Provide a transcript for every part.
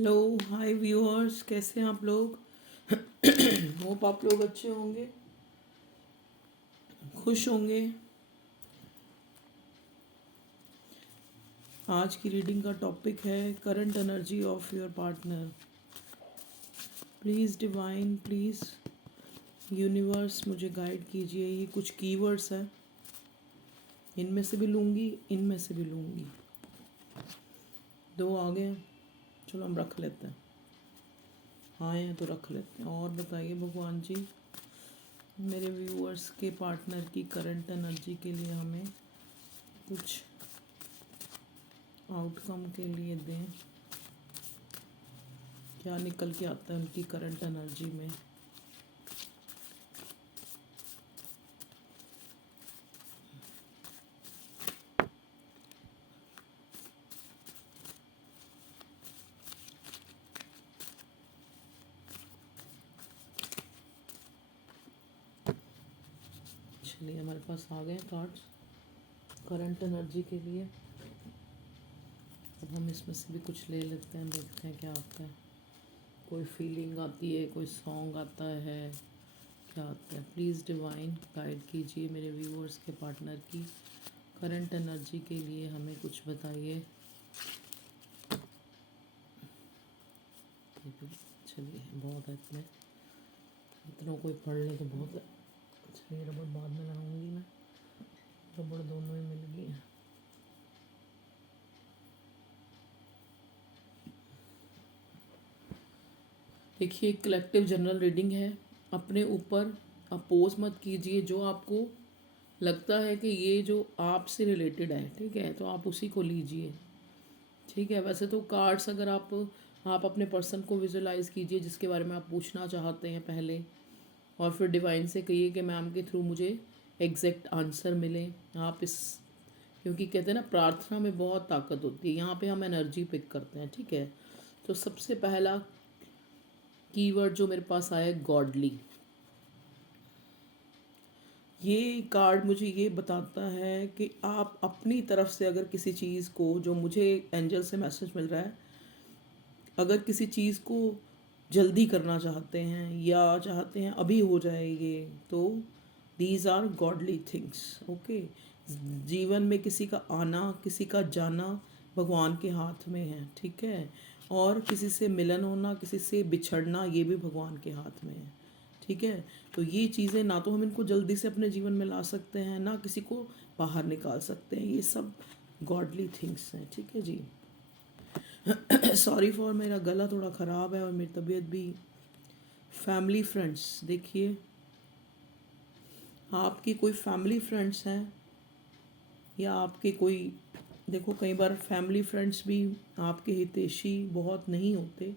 Hello hi viewers, कैसे हैं आप लोग? होप आप लोग अच्छे होंगे, खुश होंगे। आज की रीडिंग का टॉपिक है current energy of your partner. Please divine, please universe मुझे गाइड कीजिए। ये कुछ कीवर्ड्स हैं, इनमें से भी लूँगी, इनमें से भी लूँगी। दो आ गए, चलो हम रख लेते हैं। आए हैं तो रख लेते हैं। और बताइए भगवान जी, मेरे व्यूअर्स के पार्टनर की करंट एनर्जी के लिए हमें कुछ आउटकम के लिए दें। क्या निकल के आता है उनकी करंट एनर्जी में। चलिए, हमारे पास आ गए कार्ड्स करंट एनर्जी के लिए। अब हम इसमें से भी कुछ ले लेते हैं, देखते हैं क्या आता है। कोई फीलिंग आती है, कोई सॉन्ग आता है, क्या आता है। प्लीज़ डिवाइन गाइड कीजिए मेरे व्यूअर्स के पार्टनर की करंट एनर्जी के लिए, हमें कुछ बताइए। चलिए, बहुत है इतने, इतनों कोई पढ़ ले तो बहुत है। चलिए, रबड़ बाद में लगाऊंगी मैं, रबड़ दोनों ही मिल गई हैं। देखिए, कलेक्टिव जनरल रीडिंग है। अपने ऊपर अपोज मत कीजिए। जो आपको लगता है कि ये जो आपसे रिलेटेड है, ठीक है, तो आप उसी को लीजिए। ठीक है, वैसे तो कार्ड्स अगर आप अपने पर्सन को विजुलाइज कीजिए जिसके बारे में आप पूछना चाहते हैं पहले, और फिर डिवाइन से कहिए कि मैम के थ्रू मुझे एग्जैक्ट आंसर मिले। आप इस, क्योंकि कहते हैं ना, प्रार्थना में बहुत ताकत होती है। यहाँ पे हम एनर्जी पिक करते हैं, ठीक है। तो सबसे पहला कीवर्ड जो मेरे पास आया है, गॉडली। ये कार्ड मुझे ये बताता है कि आप अपनी तरफ से अगर किसी चीज़ को, जो मुझे एंजल से मैसेज मिल रहा है, अगर किसी चीज़ को जल्दी करना चाहते हैं या चाहते हैं अभी हो जाए ये, तो these are godly things. Okay, जीवन में किसी का आना, किसी का जाना भगवान के हाथ में है, ठीक है। और किसी से मिलन होना, किसी से बिछड़ना, ये भी भगवान के हाथ में है, ठीक है। तो ये चीज़ें ना तो हम इनको जल्दी से अपने जीवन में ला सकते हैं, ना किसी को बाहर निकाल सकते हैं। ये सब गॉडली थिंग्स हैं, ठीक है जी। सॉरी फॉर, मेरा गला थोड़ा ख़राब है और मेरी तबीयत भी। फैमिली फ्रेंड्स, देखिए आपकी कोई फैमिली फ्रेंड्स हैं या आपके कोई, देखो कई बार फैमिली फ्रेंड्स भी आपके हितैषी बहुत नहीं होते,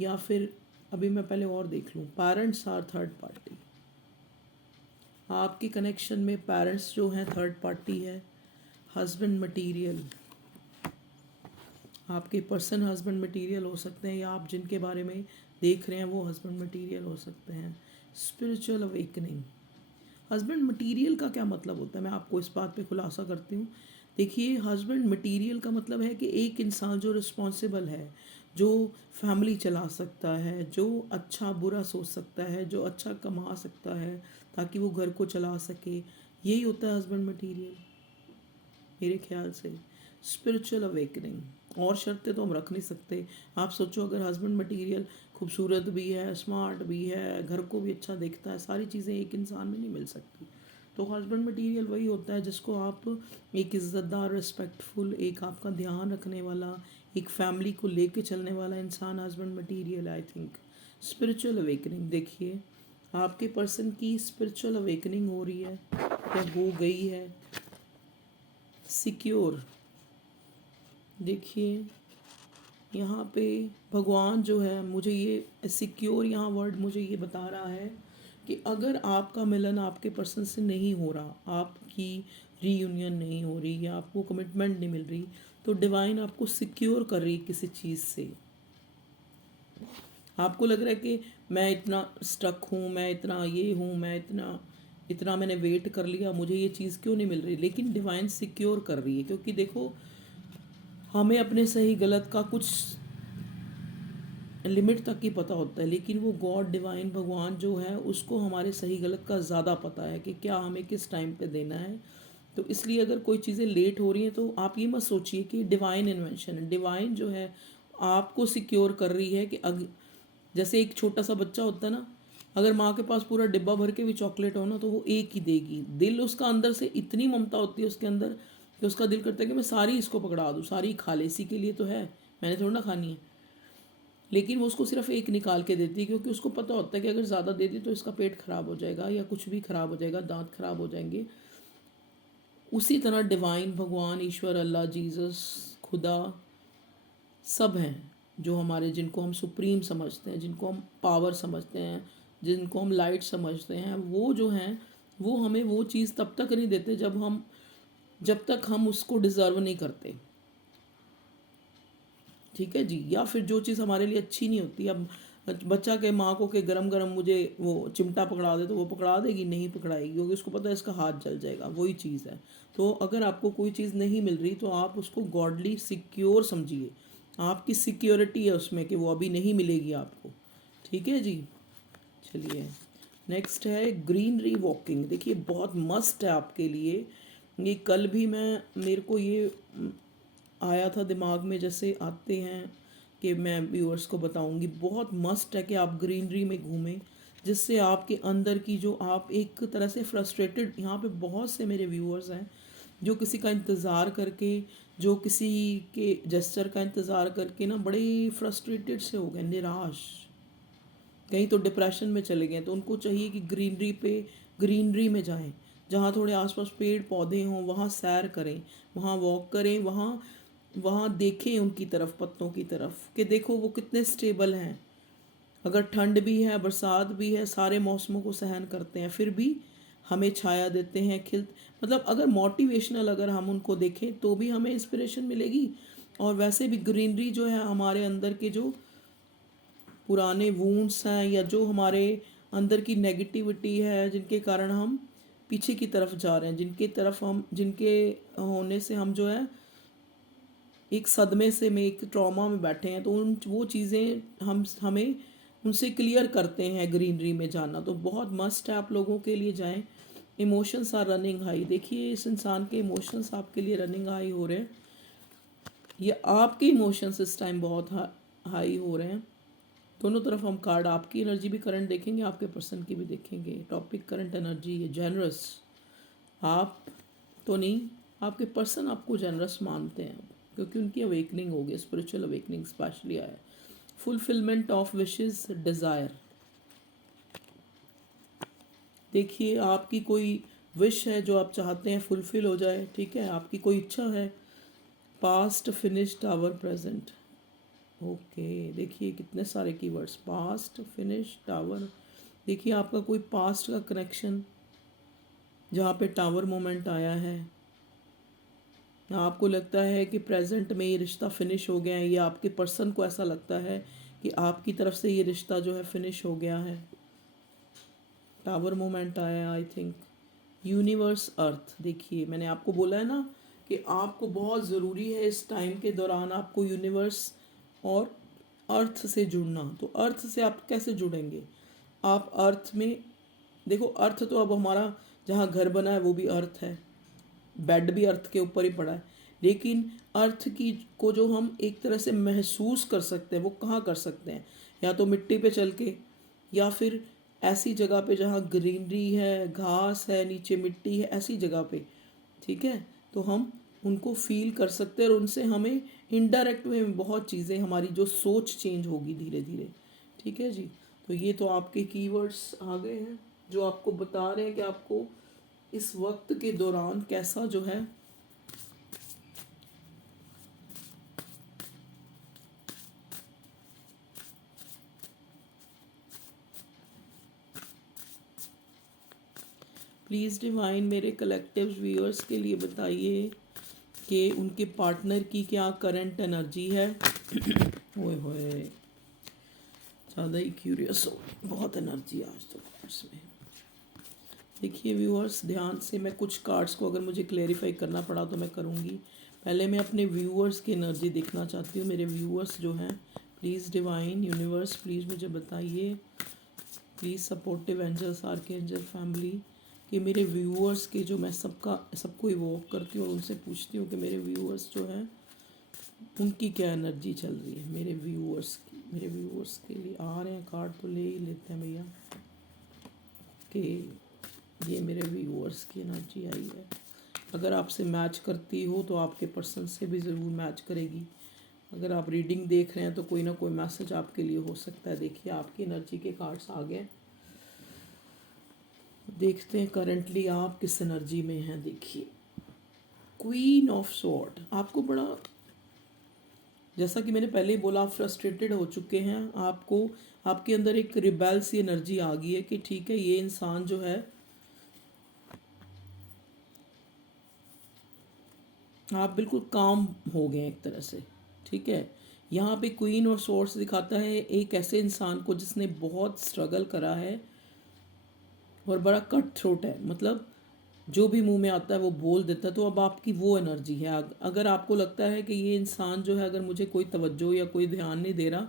या फिर अभी मैं पहले और देख लूँ, पेरेंट्स आर थर्ड पार्टी। आपके कनेक्शन में पेरेंट्स जो हैं थर्ड पार्टी है। हस्बैंड मटीरियल, आपके पर्सन हस्बैंड मटेरियल हो सकते हैं, या आप जिनके बारे में देख रहे हैं वो हस्बैंड मटेरियल हो सकते हैं। स्पिरिचुअल अवेकनिंग, हस्बैंड मटेरियल का क्या मतलब होता है, मैं आपको इस बात पे खुलासा करती हूँ। देखिए, हस्बैंड मटेरियल का मतलब है कि एक इंसान जो रिस्पॉन्सिबल है, जो फैमिली चला सकता है, जो अच्छा बुरा सोच सकता है, जो अच्छा कमा सकता है ताकि वो घर को चला सके, यही होता है हस्बैंड मटेरियल मेरे ख्याल से। स्पिरिचुअल अवेकनिंग, और शर्तें तो हम रख नहीं सकते। आप सोचो, अगर हस्बैंड मटेरियल खूबसूरत भी है, स्मार्ट भी है, घर को भी अच्छा देखता है, सारी चीज़ें एक इंसान में नहीं मिल सकती। तो हस्बैंड मटेरियल वही होता है जिसको आप एक इज़्ज़तदार, रिस्पेक्टफुल, एक आपका ध्यान रखने वाला, एक फैमिली को लेके चलने वाला इंसान husband material, I think. Spiritual awakening, देखिए आपके पर्सन की स्पिरिचुअल अवेकनिंग हो रही है या हो गई है। सिक्योर, देखिए यहाँ पे भगवान जो है, मुझे ये सिक्योर, यहाँ वर्ड मुझे ये बता रहा है कि अगर आपका मिलन आपके पर्सन से नहीं हो रहा, आपकी रीयूनियन नहीं हो रही, या आपको कमिटमेंट नहीं मिल रही, तो डिवाइन आपको सिक्योर कर रही है किसी चीज़ से। आपको लग रहा है कि मैं इतना स्टक हूँ, मैं इतना ये हूँ, मैं इतना इतना मैंने वेट कर लिया, मुझे ये चीज़ क्यों नहीं मिल रही, लेकिन डिवाइन सिक्योर कर रही है। क्योंकि देखो, हमें अपने सही गलत का कुछ लिमिट तक ही पता होता है, लेकिन वो गॉड डिवाइन भगवान जो है उसको हमारे सही गलत का ज़्यादा पता है कि क्या हमें किस टाइम पे देना है। तो इसलिए अगर कोई चीज़ें लेट हो रही हैं तो आप ये मत सोचिए कि डिवाइन इन्वेंशन है। डिवाइन जो है आपको सिक्योर कर रही है कि जैसे एक छोटा सा बच्चा होता है ना, अगर माँ के पास पूरा डिब्बा भर के भी चॉकलेट हो ना तो वो एक ही देगी। दिल उसका अंदर से इतनी ममता होती है उसके अंदर कि उसका दिल करता है कि मैं सारी इसको पकड़ा दूँ, सारी खा ले, इसी के लिए तो है, मैंने थोड़ा ना खानी है। लेकिन वो उसको सिर्फ एक निकाल के देती है क्योंकि उसको पता होता है कि अगर ज़्यादा दे दी तो इसका पेट खराब हो जाएगा या कुछ भी खराब हो जाएगा, दांत खराब हो जाएंगे। उसी तरह डिवाइन भगवान, ईश्वर, अल्लाह, जीसस, खुदा सब हैं जो हमारे, जिनको हम सुप्रीम समझते हैं, जिनको हम पावर समझते हैं, जिनको हम लाइट समझते हैं, वो जो हैं वो हमें वो चीज़ तब तक नहीं देते जब तक हम उसको डिज़र्व नहीं करते। ठीक है जी। या फिर जो चीज़ हमारे लिए अच्छी नहीं होती, अब बच्चा के माँ को के गरम गरम मुझे वो चिमटा पकड़ा दे तो वो पकड़ा देगी, नहीं पकड़ाएगी क्योंकि उसको पता है इसका हाथ जल जाएगा, वही चीज़ है। तो अगर आपको कोई चीज़ नहीं मिल रही तो आप उसको गॉडली सिक्योर समझिए, आपकी सिक्योरिटी है उसमें कि वो अभी नहीं मिलेगी आपको। ठीक है जी। चलिए नेक्स्ट है ग्रीनरी वॉकिंग। देखिए बहुत मस्ट है आपके लिए ये। कल भी मेरे को ये आया था दिमाग में, जैसे आते हैं कि मैं व्यूअर्स को बताऊंगी। बहुत मस्ट है कि आप ग्रीनरी में घूमें, जिससे आपके अंदर की जो आप एक तरह से फ्रस्ट्रेटेड, यहाँ पे बहुत से मेरे व्यूअर्स हैं जो किसी का इंतज़ार करके, जो किसी के जेस्चर का इंतज़ार करके ना बड़े फ्रस्ट्रेटेड से हो गए, निराश, कहीं तो डिप्रेशन में चले गए। तो उनको चाहिए कि ग्रीनरी में जाएं, जहाँ थोड़े आसपास पेड़ पौधे हों, वहाँ सैर करें, वहाँ वॉक करें, वहाँ वहाँ देखें उनकी तरफ, पत्तों की तरफ, कि देखो वो कितने स्टेबल हैं। अगर ठंड भी है, बरसात भी है, सारे मौसमों को सहन करते हैं, फिर भी हमें छाया देते हैं, मतलब अगर मोटिवेशनल अगर हम उनको देखें तो भी हमें इंस्पिरेशन मिलेगी। और वैसे भी ग्रीनरी जो है हमारे अंदर के जो पुराने वूंड्स हैं या जो हमारे अंदर की नेगेटिविटी है, जिनके कारण हम पीछे की तरफ जा रहे हैं, जिनके होने से हम जो है एक सदमे से में, एक ट्रॉमा में बैठे हैं, तो वो चीज़ें हमें उनसे क्लियर करते हैं ग्रीनरी में जाना। तो बहुत मस्ट है, आप लोगों के लिए जाएं। Emotions are running high. देखिए इस इंसान के इमोशंस आपके लिए रनिंग हाई हो रहे हैं, या आपके इमोशंस इस टाइम बहुत हाई हो रहे हैं। दोनों तरफ हम कार्ड, आपकी एनर्जी भी करंट देखेंगे, आपके पर्सन की भी देखेंगे। टॉपिक करंट एनर्जी है जेनरस। आप तो नहीं, आपके पर्सन आपको जेनरस मानते हैं क्योंकि उनकी अवेकनिंग हो गई, स्पिरिचुअल अवेकनिंग स्पेशली आया है। Fulfilment of wishes, desire. देखिए आपकी कोई विश है जो आप चाहते हैं फुलफिल हो जाए, ठीक है, आपकी कोई इच्छा है। Past, finished, our, present. Okay देखिए कितने सारे कीवर्ड्स, पास्ट, फिनिश, टावर। देखिए आपका कोई पास्ट का कनेक्शन जहाँ पे टावर मोमेंट आया है, आपको लगता है कि प्रेजेंट में ये रिश्ता फिनिश हो गया है, या आपके पर्सन को ऐसा लगता है कि आपकी तरफ से ये रिश्ता जो है फिनिश हो गया है। टावर मोमेंट आया आई थिंक। यूनिवर्स, अर्थ। देखिए मैंने आपको बोला है ना कि आपको बहुत ज़रूरी है इस टाइम के दौरान आपको यूनिवर्स और अर्थ से जुड़ना। तो अर्थ से आप कैसे जुड़ेंगे? आप अर्थ में देखो, अर्थ तो अब हमारा जहाँ घर बना है वो भी अर्थ है, बेड भी अर्थ के ऊपर ही पड़ा है। लेकिन अर्थ की को जो हम एक तरह से महसूस कर सकते हैं वो कहाँ कर सकते हैं? या तो मिट्टी पे चल के, या फिर ऐसी जगह पे जहाँ ग्रीनरी है, घास है, नीचे मिट्टी है, ऐसी जगह पे। ठीक है, तो हम उनको फील कर सकते हैं और उनसे हमें इनडायरेक्ट वे में बहुत चीज़ें, हमारी जो सोच चेंज होगी धीरे धीरे। ठीक है जी। तो ये तो आपके कीवर्ड्स आ गए हैं जो आपको बता रहे हैं कि आपको इस वक्त के दौरान कैसा जो है प्लीज़ डिवाइन मेरे कलेक्टिव व्यूअर्स के लिए बताइए कि उनके पार्टनर की क्या करंट एनर्जी है। ओए होए, ज़्यादा ही क्यूरियस हो, बहुत एनर्जी आज तो कार्ड्स में। देखिए व्यूअर्स ध्यान से, मैं कुछ कार्ड्स को अगर मुझे क्लेरिफाई करना पड़ा तो मैं करूँगी। पहले मैं अपने व्यूअर्स की एनर्जी देखना चाहती हूँ। मेरे व्यूअर्स जो हैं प्लीज़ डिवाइन यूनिवर्स प्लीज़ मुझे बताइए, please supportive angels archangel family, कि मेरे व्यूअर्स के जो मैं सबको इवोक करती हूँ और उनसे पूछती हूँ कि मेरे व्यूअर्स जो हैं उनकी क्या एनर्जी चल रही है, मेरे व्यूअर्स के लिए आ रहे हैं कार्ड तो ले ही लेते हैं भैया, कि ये मेरे व्यूअर्स की एनर्जी आई है। अगर आपसे मैच करती हो तो आपके पर्सन से भी ज़रूर मैच करेगी। अगर आप रीडिंग देख रहे हैं तो कोई ना कोई मैसेज आपके लिए हो सकता है। देखिए आपकी एनर्जी के कार्ड्स आ गए, देखते हैं करंटली आप किस एनर्जी में हैं। देखिए क्वीन ऑफ सॉर्ड, आपको बड़ा, जैसा कि मैंने पहले ही बोला, आप फ्रस्ट्रेटेड हो चुके हैं, आपको आपके अंदर एक रिबेल सी एनर्जी आ गई है कि ठीक है ये इंसान जो है, आप बिल्कुल काम हो गए एक तरह से, ठीक है। यहाँ पे क्वीन और सोर्स दिखाता है एक ऐसे इंसान को जिसने बहुत स्ट्रगल करा है और बड़ा कट थ्रोट है, मतलब जो भी मुंह में आता है वो बोल देता है। तो अब आपकी वो एनर्जी है। अगर आपको लगता है कि ये इंसान जो है अगर मुझे कोई तवज्जो या कोई ध्यान नहीं दे रहा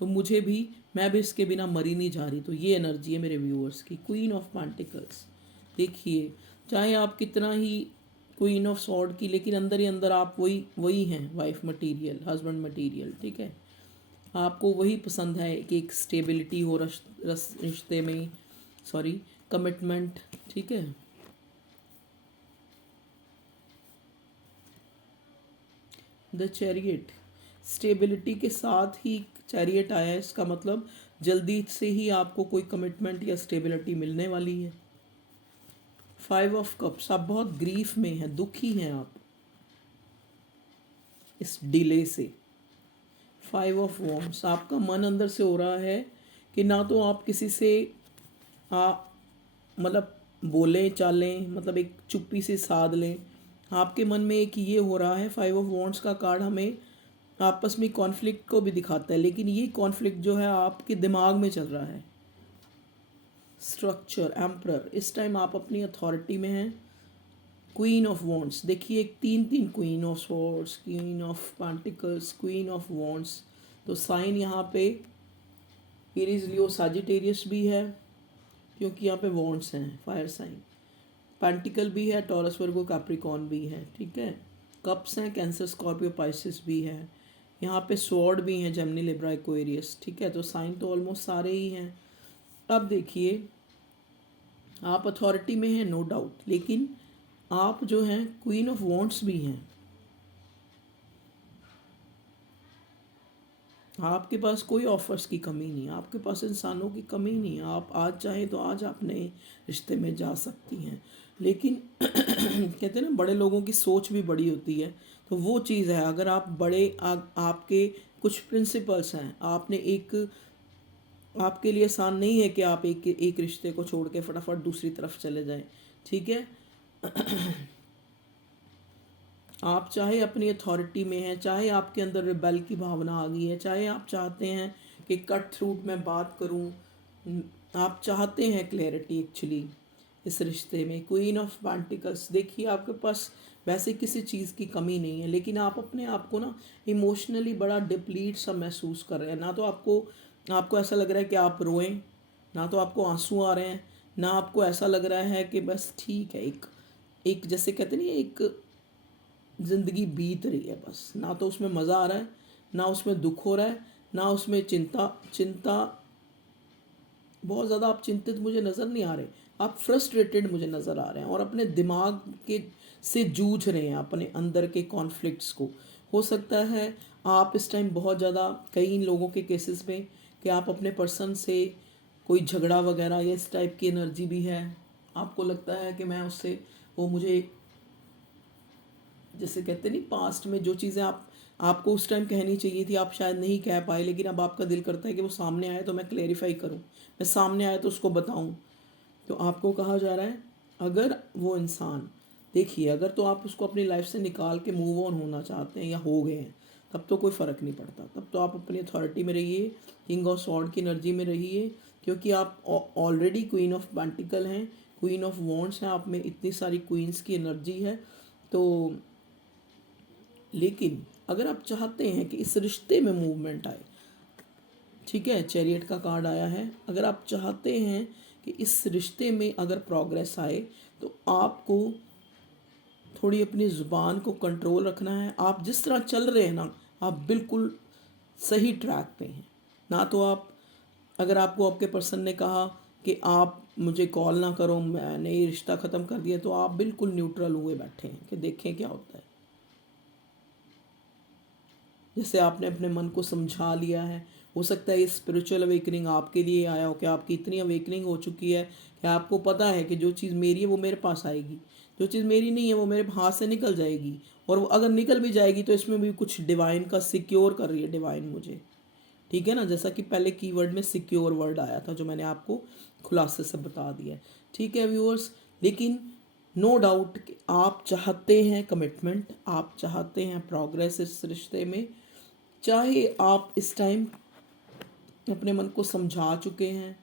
तो मैं भी इसके बिना मरी नहीं जा रही, तो ये एनर्जी है मेरे व्यूअर्स की, क्वीन ऑफ पेंटिकल्स। देखिए चाहे आप कितना ही क्वीन ऑफ सॉर्ड की, लेकिन अंदर ही अंदर आप वही वही हैं, वाइफ मटीरियल, हस्बैंड मटीरियल, ठीक है। आपको वही पसंद है कि एक स्टेबिलिटी हो रिश्ते में, सॉरी कमिटमेंट, ठीक है। द चैरियट, स्टेबिलिटी के साथ ही चैरियट आया है, इसका मतलब जल्दी से ही आपको कोई कमिटमेंट या स्टेबिलिटी मिलने वाली है। 5 ऑफ कप्स, आप बहुत ग्रीफ में हैं, दुखी हैं आप इस डिले से। 5 ऑफ वॉन्ड्स, आपका मन अंदर से हो रहा है कि ना तो आप किसी से आ मतलब बोलें चालें, मतलब एक चुप्पी से साध लें। आपके मन में एक ये हो रहा है, 5 ऑफ वॉन्ड्स का कार्ड हमें आपस में कॉन्फ्लिक्ट को भी दिखाता है, लेकिन ये कॉन्फ्लिक्ट जो है आपके दिमाग में चल रहा है। स्ट्रक्चर एम्परर, इस टाइम आप अपनी अथॉरिटी में हैं। क्वीन ऑफ वॉन्ड्स, देखिए एक तीन तीन, queen of swords, queen of pentacles, queen of wands. तो साइन यहाँ पे एरीज लियो साजिटेरियस भी है, क्योंकि यहाँ पे वॉन्ड्स हैं, फायर साइन। पेंटिकल भी है, टॉरस वर्गो कैप्रिकॉन भी है, ठीक है। कप्स हैं, कैंसर स्कॉर्पियो पाइसिस भी है। यहाँ पे स्वॉर्ड भी हैं, जेमिनी लिब्रा एक्वेरियस, ठीक है। तो साइन तो ऑलमोस्ट सारे ही हैं। अब देखिए आप अथॉरिटी में हैं नो डाउट, लेकिन आप जो हैं क्वीन ऑफ वॉन्ड्स भी हैं। आपके पास कोई ऑफर्स की कमी नहीं, आपके पास इंसानों की कमी नहीं। आप आज चाहें तो आज आप नए रिश्ते में जा सकती हैं, लेकिन कहते हैं ना बड़े लोगों की सोच भी बड़ी होती है, तो वो चीज़ है। अगर आप आपके कुछ प्रिंसिपल्स हैं, आपने एक, आपके लिए आसान नहीं है कि आप एक एक रिश्ते को छोड़ के फटाफट दूसरी तरफ चले जाएं, ठीक है। आप चाहे अपनी अथॉरिटी में हैं, चाहे आपके अंदर रिबेल की भावना आ गई है, चाहे आप चाहते हैं कि कट थ्रूट में बात करूं, आप चाहते हैं क्लैरिटी एक्चुअली इस रिश्ते में। क्वीन ऑफ पेंटिकल्स, देखिए आपके पास वैसे किसी चीज़ की कमी नहीं है, लेकिन आप अपने आप को ना इमोशनली बड़ा डिप्लीट सा महसूस कर रहे हैं। ना तो आपको ऐसा लग रहा है कि आप रोएं, ना तो आपको आंसू आ रहे हैं, ना आपको ऐसा लग रहा है कि बस ठीक है, एक एक जैसे कहते नहीं, एक ज़िंदगी बीत रही है बस। ना तो उसमें मज़ा आ रहा है, ना उसमें दुख हो रहा है, ना उसमें चिंता चिंता बहुत ज़्यादा आप चिंतित मुझे नज़र नहीं आ रहे, आप फ्रस्ट्रेटेड मुझे नज़र आ रहे हैं और अपने दिमाग के से जूझ रहे हैं अपने अंदर के कॉन्फ्लिक्ट्स को। हो सकता है आप इस टाइम बहुत ज़्यादा, कई लोगों के केसेस में, कि आप अपने पर्सन से कोई झगड़ा वगैरह या इस टाइप की एनर्जी भी है। आपको लगता है कि मैं उससे, वो मुझे, जैसे कहते नहीं पास्ट में जो चीज़ें आपको उस टाइम कहनी चाहिए थी आप शायद नहीं कह पाए, लेकिन अब आपका दिल करता है कि वो सामने आए तो मैं क्लेरिफाई करूं, मैं सामने आए तो उसको बताऊं। तो आपको कहा जा रहा है अगर वो इंसान, देखिए अगर तो आप उसको अपनी लाइफ से निकाल के मूव ऑन होना चाहते हैं या हो गए हैं, तब तो कोई फ़र्क नहीं पड़ता, तब तो आप अपनी अथॉरिटी में रहिए, किंग ऑफ सॉर्ड की एनर्जी में रहिए, क्योंकि आप ऑलरेडी क्वीन ऑफ पेंटिकल हैं, क्वीन ऑफ वॉन्ड्स हैं, आप में इतनी सारी क्वींस की एनर्जी है। तो लेकिन अगर आप चाहते हैं कि इस रिश्ते में मूवमेंट आए, ठीक है, चैरियट का कार्ड आया है। अगर आप चाहते हैं कि इस रिश्ते में अगर प्रोग्रेस आए तो आपको थोड़ी अपनी ज़ुबान को कंट्रोल रखना है। आप जिस तरह चल रहे हैं ना, आप बिल्कुल सही ट्रैक पे हैं। ना तो आप, अगर आपको आपके पर्सन ने कहा कि आप मुझे कॉल ना करो, मैंने ये रिश्ता ख़त्म कर दिया, तो आप बिल्कुल न्यूट्रल हुए बैठे हैं कि देखें क्या होता है। जैसे आपने अपने मन को समझा लिया है। हो सकता है ये स्पिरिचुअल अवेकनिंग आपके लिए आया हो कि आपकी इतनी अवेकनिंग हो चुकी है कि आपको पता है कि जो चीज़ मेरी है वो मेरे पास आएगी, जो चीज़ मेरी नहीं है वो मेरे हाथ से निकल जाएगी, और वो अगर निकल भी जाएगी तो इसमें भी कुछ डिवाइन का सिक्योर कर रही है डिवाइन मुझे। ठीक है ना, जैसा कि पहले कीवर्ड में सिक्योर वर्ड आया था जो मैंने आपको खुलासे से बता दिया है। ठीक है व्यूअर्स, लेकिन नो डाउट कि आप चाहते हैं कमिटमेंट, आप चाहते हैं प्रोग्रेस इस रिश्ते में, चाहे आप इस टाइम अपने मन को समझा चुके हैं।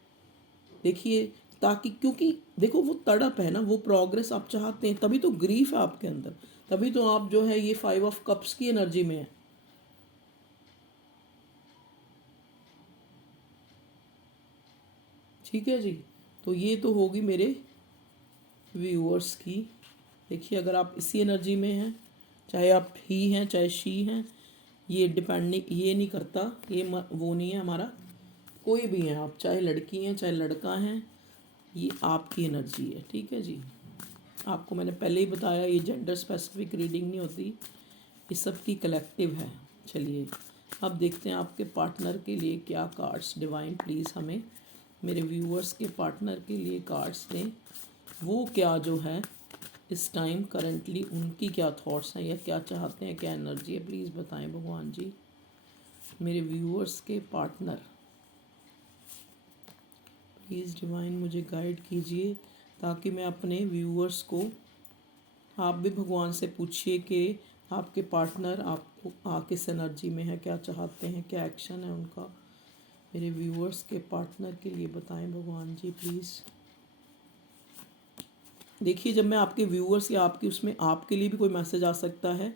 देखिए, ताकि, क्योंकि देखो वो तड़प है ना, वो प्रोग्रेस आप चाहते हैं, तभी तो ग्रीफ है आपके अंदर, तभी तो आप जो है ये 5 ऑफ कप्स की एनर्जी में है। ठीक है जी, तो ये तो होगी मेरे व्यूअर्स की। देखिए, अगर आप इसी एनर्जी में हैं, चाहे आप ही हैं चाहे शी हैं, ये डिपेंड नहीं, ये नहीं करता, ये वो नहीं है हमारा, कोई भी हैं आप, चाहे लड़की हैं चाहे लड़का हैं, ये आपकी एनर्जी है। ठीक है जी, आपको मैंने पहले ही बताया ये जेंडर स्पेसिफिक रीडिंग नहीं होती, ये सबकी कलेक्टिव है। चलिए अब देखते हैं आपके पार्टनर के लिए क्या कार्ड्स डिवाइन प्लीज़ हमें मेरे व्यूअर्स के पार्टनर के लिए कार्ड्स दें। वो क्या जो है इस टाइम करंटली उनकी क्या थॉट्स हैं या क्या चाहते हैं, क्या एनर्जी है, प्लीज़ बताएं भगवान जी। मेरे व्यूअर्स के पार्टनर, प्लीज़ डिवाइन मुझे गाइड कीजिए ताकि मैं अपने व्यूअर्स को, आप भी भगवान से पूछिए कि आपके पार्टनर आपको किस एनर्जी में है, क्या चाहते हैं, क्या एक्शन है उनका। मेरे व्यूअर्स के पार्टनर के लिए बताएं भगवान जी प्लीज़। देखिए, जब मैं आपके व्यूअर्स या आपकी उसमें आपके लिए भी कोई मैसेज आ सकता है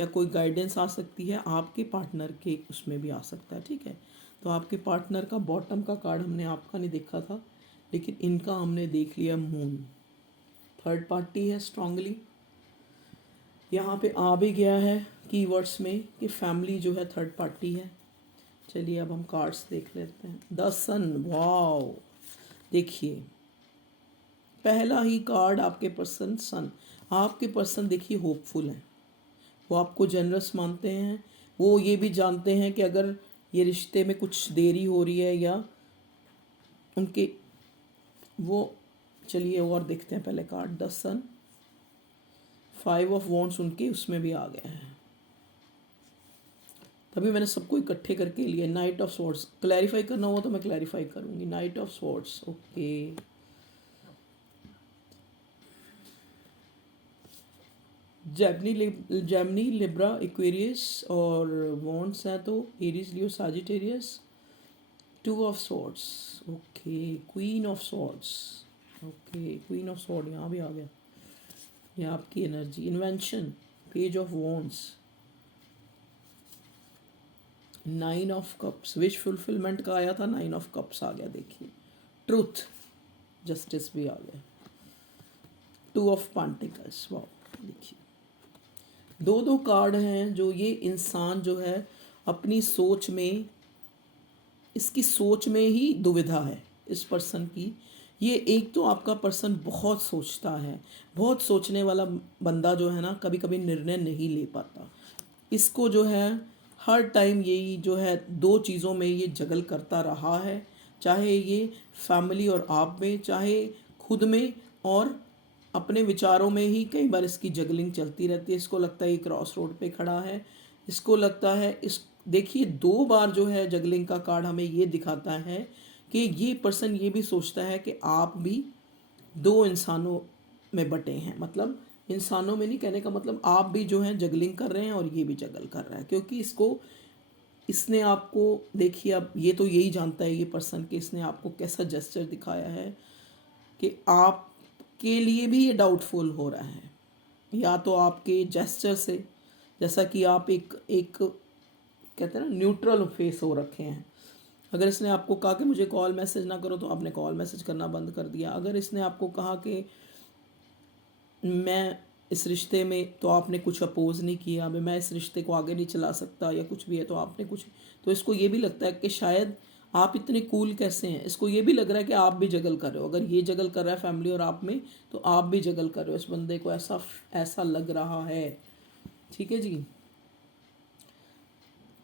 या कोई गाइडेंस आ सकती है, आपके पार्टनर के उसमें भी आ सकता है। ठीक है, तो आपके पार्टनर का बॉटम का कार्ड हमने आपका नहीं देखा था, लेकिन इनका हमने देख लिया मून। थर्ड पार्टी है स्ट्रांगली, यहाँ पे आ भी गया है कीवर्ड्स में कि फैमिली जो है थर्ड पार्टी है। चलिए अब हम कार्ड्स देख लेते हैं। द सन, वाओ, देखिए पहला ही कार्ड आपके पर्सन सन। आपके पर्सन देखिए होपफुल हैं, वो आपको जनरस मानते हैं, वो ये भी जानते हैं कि अगर ये रिश्ते में कुछ देरी हो रही है या उनके वो, चलिए और देखते हैं पहले card the sun. 5 of wands उनके उसमें भी आ गया है, तभी मैंने सबको इकट्ठे करके लिए। नाइट ऑफ स्वॉर्ड्स, क्लैरिफाई करना हो तो मैं क्लैरिफाई करूँगी। Night of swords, okay, Gemini Libra Aquarius और वॉन्ड्स हैं तो Aries Leo Sagittarius. 2 of swords, okay, queen of swords, okay, queen of sword यहाँ भी आ गया, ये आपकी energy. Invention, page of wands, 9 of cups, wish fulfilment का आया था, 9 ऑफ कप्स आ गया। देखिए ट्रूथ, जस्टिस भी आ गया। 2 ऑफ पेंटिकल्स, वाह, देखिए दो दो कार्ड हैं जो ये इंसान जो है अपनी सोच में, इसकी सोच में ही दुविधा है इस पर्सन की। ये एक तो आपका पर्सन बहुत सोचता है, बहुत सोचने वाला बंदा जो है ना, कभी कभी निर्णय नहीं ले पाता। इसको जो है हर टाइम यही जो है दो चीज़ों में ये जगल करता रहा है, चाहे ये फैमिली और आप में, चाहे खुद में और अपने विचारों में ही कई बार इसकी जगलिंग चलती रहती है। इसको लगता है ये क्रॉस रोड पे खड़ा है, इसको लगता है इस, देखिए 2 बार जो है जगलिंग का कार्ड हमें ये दिखाता है कि ये पर्सन ये भी सोचता है कि आप भी दो इंसानों में बटे हैं। मतलब इंसानों में नहीं, कहने का मतलब आप भी जो है जगलिंग कर रहे हैं और ये भी जगल कर रहा है, क्योंकि इसको, इसने आपको, देखिए अब ये तो यही जानता है ये पर्सन कि इसने आपको कैसा जेस्चर दिखाया है कि आपके लिए भी ये डाउटफुल हो रहा है, या तो आपके जेस्चर से, जैसा कि आप एक एक कहते हैं ना न्यूट्रल फेस हो रखे हैं, अगर इसने आपको कहा कि मुझे कॉल मैसेज ना करो, तो आपने कॉल मैसेज करना बंद कर दिया। अगर इसने आपको कहा कि मैं इस रिश्ते में, तो आपने कुछ अपोज नहीं किया, अभी मैं इस रिश्ते को आगे नहीं चला सकता या कुछ भी है, तो आपने कुछ, तो इसको ये भी लगता है कि शायद आप इतने कूल कैसे हैं। इसको ये भी लग रहा है कि आप भी जगल कर रहे हो। अगर ये जगल कर रहा है फैमिली और आप में, तो आप भी जगल कर रहे हो। इस बंदे को ऐसा ऐसा लग रहा है। ठीक है जी,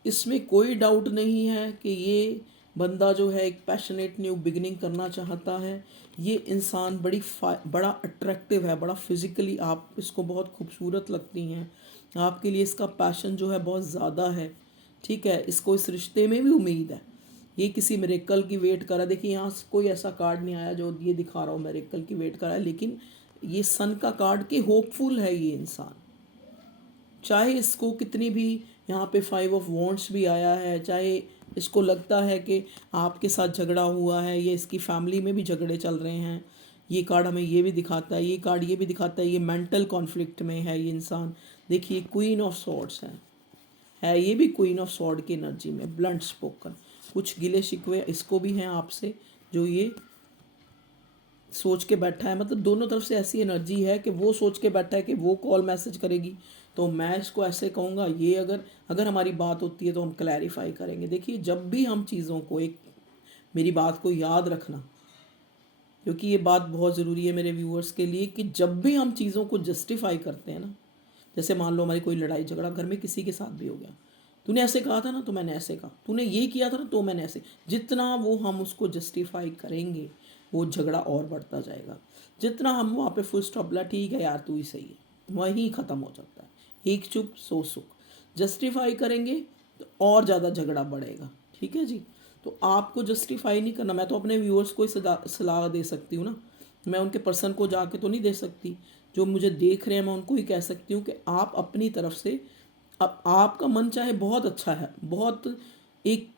इसमें कोई डाउट नहीं है कि ये बंदा जो है एक पैशनेट न्यू बिगिनिंग करना चाहता है। ये इंसान बड़ा अट्रैक्टिव है, बड़ा फिजिकली आप इसको बहुत खूबसूरत लगती हैं। आपके लिए इसका पैशन जो है बहुत ज़्यादा है। ठीक है, इसको इस रिश्ते में भी उम्मीद है। ये किसी मिरेकल की वेट कर रहा है। देखिए यहाँ कोई ऐसा कार्ड नहीं आया जो ये दिखा रहा हो मिरेकल की वेट कर रहा है, लेकिन ये सन का कार्ड के होपफुल है ये इंसान। चाहे इसको कितनी भी, यहाँ पे 5 ऑफ वॉन्ड्स भी आया है, चाहे इसको लगता है कि आपके साथ झगड़ा हुआ है, ये इसकी फैमिली में भी झगड़े चल रहे हैं, ये कार्ड हमें ये भी दिखाता है, ये कार्ड ये भी दिखाता है ये मेंटल कॉन्फ्लिक्ट में है ये इंसान। देखिए क्वीन ऑफ सॉर्ड्स है ये भी क्वीन ऑफ सॉर्ड की एनर्जी में, ब्लंट स्पोकन, कुछ गिले शिकवे इसको भी हैं आपसे, जो ये सोच के बैठा है। मतलब दोनों तरफ से ऐसी एनर्जी है कि वो सोच के बैठा है कि वो कॉल मैसेज करेगी, तो मैं इसको ऐसे कहूँगा, ये अगर अगर हमारी बात होती है तो हम क्लैरिफाई करेंगे। देखिए जब भी हम चीज़ों को, एक मेरी बात को याद रखना, क्योंकि ये बात बहुत ज़रूरी है मेरे व्यूअर्स के लिए, कि जब भी हम चीज़ों को जस्टिफाई करते हैं ना, जैसे मान लो हमारी कोई लड़ाई झगड़ा घर में किसी के साथ भी हो गया, तूने ऐसे कहा था ना तो मैंने ऐसे कहा, तूने ये किया था ना तो मैंने ऐसे, जितना वो हम उसको जस्टिफाई करेंगे वो झगड़ा और बढ़ता जाएगा। जितना हम वहाँ पे फुल स्टॉप ला, ठीक है यार तू ही सही है, वहीं ख़त्म हो जाता है। एक चुप सो सुख। जस्टिफाई करेंगे तो और ज़्यादा झगड़ा बढ़ेगा। ठीक है जी, तो आपको जस्टिफाई नहीं करना। मैं तो अपने व्यूअर्स को ही सलाह दे सकती हूँ ना, मैं उनके पर्सन को जाके तो नहीं दे सकती। जो मुझे देख रहे हैं मैं उनको ही कह सकती हूँ कि आप अपनी तरफ से, अब आपका मन चाहे बहुत अच्छा है, बहुत एक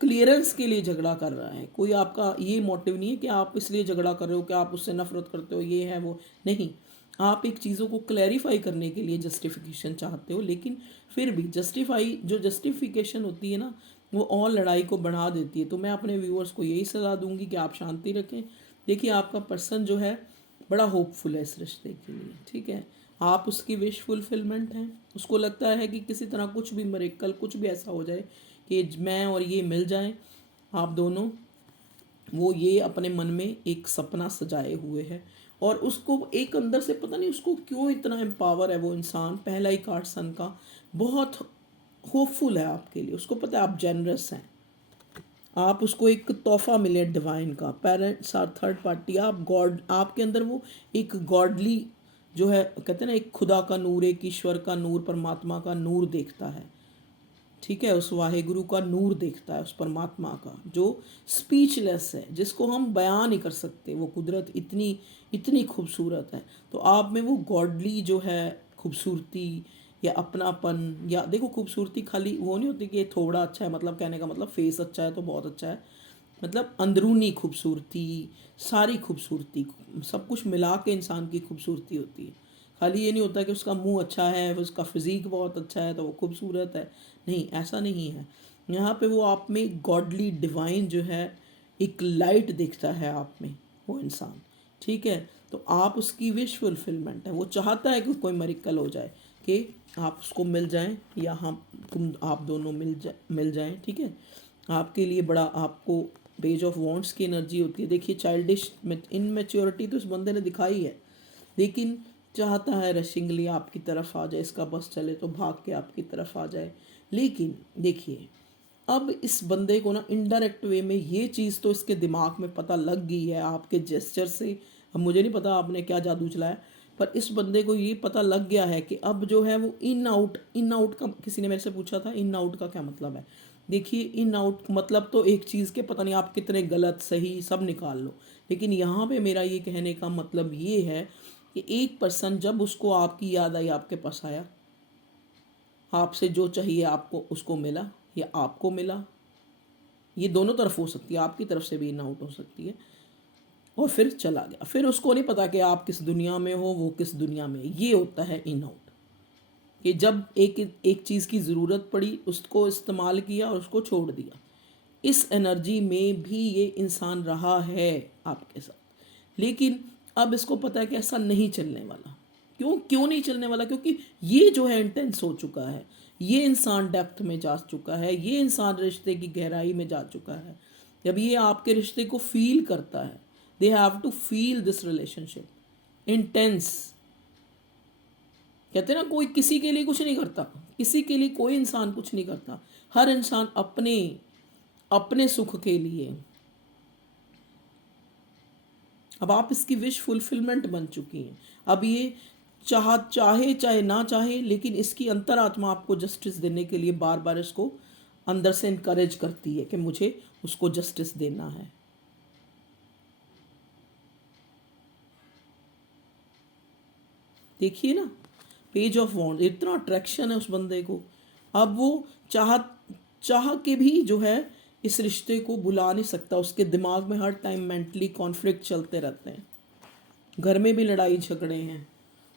क्लियरेंस के लिए झगड़ा कर रहा है, कोई आपका ये मोटिव नहीं है कि आप इसलिए झगड़ा कर रहे हो कि आप उससे नफरत करते हो, ये है वो नहीं। आप एक चीज़ों को क्लैरिफाई करने के लिए जस्टिफिकेशन चाहते हो, लेकिन फिर भी जस्टिफिकेशन होती है ना, वो और लड़ाई को बढ़ा देती है। तो मैं अपने व्यूअर्स को यही सलाह दूंगी कि आप शांति रखें। देखिए आपका पर्सन जो है बड़ा होपफुल है इस रिश्ते के लिए। ठीक है, आप उसकी विश फुलफिलमेंट हैं। उसको लगता है कि किसी तरह कुछ भी मिरेकल, कुछ भी ऐसा हो जाए कि मैं और ये मिल जाएं, आप दोनों। वो ये अपने मन में एक सपना सजाए हुए है, और उसको एक अंदर से पता नहीं उसको क्यों इतना एम्पावर है वो इंसान। पहला ही कार्ड सन का बहुत होपफुल है आपके लिए। उसको पता है आप जेनरस हैं, आप उसको एक तोहफा मिले डिवाइन का। पेरेंट्स आर थर्ड पार्टी, आप गॉड, आपके अंदर वो एक गॉडली जो है, कहते हैं ना एक खुदा का नूर, एक ईश्वर का नूर, परमात्मा का नूर देखता है। ठीक है, उस वाहेगुरु का नूर देखता है, उस परमात्मा का जो स्पीचलेस है, जिसको हम बयान नहीं कर सकते। वो कुदरत इतनी इतनी खूबसूरत है। तो आप में वो गॉडली जो है खूबसूरती या अपनापन, या देखो खूबसूरती खाली वो नहीं होती कि ये थोड़ा अच्छा है, मतलब कहने का मतलब फेस अच्छा है तो बहुत अच्छा है। मतलब अंदरूनी खूबसूरती, सारी खूबसूरती, सब कुछ मिला के इंसान की खूबसूरती होती है। खाली ये नहीं होता कि उसका मुंह अच्छा है, उसका फिजिक बहुत अच्छा है तो वो खूबसूरत है। नहीं, ऐसा नहीं है। यहाँ पे वो आप में गॉडली डिवाइन जो है, एक लाइट दिखता है आप में वो इंसान। ठीक है, तो आप उसकी विश फुलफिलमेंट है। वो चाहता है कि कोई मरिकल हो जाए, कि आप उसको मिल जाएं, या आप दोनों मिल जाएं। ठीक है, आपके लिए बड़ा, आपको पेज ऑफ वॉन्ट्स की एनर्जी होती है। देखिए चाइल्डिश इनमेच्योरिटी तो इस बंदे ने दिखाई है, लेकिन चाहता है रशिंगली आपकी तरफ आ जाए, इसका बस चले तो भाग के आपकी तरफ आ जाए। लेकिन देखिए अब इस बंदे को ना इनडायरेक्ट वे में ये चीज़ तो इसके दिमाग में पता लग गई है आपके जेस्चर से। अब मुझे नहीं पता आपने क्या जादू चलाया, पर इस बंदे को ये पता लग गया है कि अब जो है वो इन आउट का, किसी ने मेरे से पूछा था इन आउट का क्या मतलब है। देखिए इन आउट मतलब तो एक चीज़ के पता नहीं आप कितने गलत सही सब निकाल लो, लेकिन यहाँ पे मेरा ये कहने का मतलब ये है कि एक पर्सन जब उसको आपकी याद आई, आपके पास आया, आपसे जो चाहिए आपको उसको मिला या आपको मिला, ये दोनों तरफ हो सकती है, आपकी तरफ से भी इन आउट हो सकती है, और फिर चला गया। फिर उसको नहीं पता कि आप किस दुनिया में हो, वो किस दुनिया में। ये होता है इन आउट, कि जब एक एक चीज़ की ज़रूरत पड़ी उसको इस्तेमाल किया और उसको छोड़ दिया। इस एनर्जी में भी ये इंसान रहा है आपके साथ, लेकिन अब इसको पता है कि ऐसा नहीं चलने वाला। क्यों क्यों नहीं चलने वाला? क्योंकि ये जो है इंटेंस हो चुका है, ये इंसान डेप्थ में जा चुका है, ये इंसान रिश्ते की गहराई में जा चुका है। जब ये आपके रिश्ते को फील करता है, they have to feel this relationship intense. कहते हैं ना, कोई किसी के लिए कुछ नहीं करता, किसी के लिए कोई इंसान कुछ नहीं करता, हर इंसान अपने अपने सुख के लिए। अब आप इसकी विश फुलफिलमेंट बन चुकी हैं। अब ये चाहे चाहे ना चाहे, लेकिन इसकी अंतरात्मा आपको जस्टिस देने के लिए बार बार इसको अंदर से इनकरेज करती है कि मुझे उसको जस्टिस देना है। देखिए ना, पेज ऑफ वॉन्ड, इतना अट्रैक्शन है उस बंदे को। अब वो चाह के भी जो है इस रिश्ते को बुला नहीं सकता। उसके दिमाग में हर टाइम मेंटली कॉन्फ्लिक्ट चलते रहते हैं, घर में भी लड़ाई झगड़े हैं।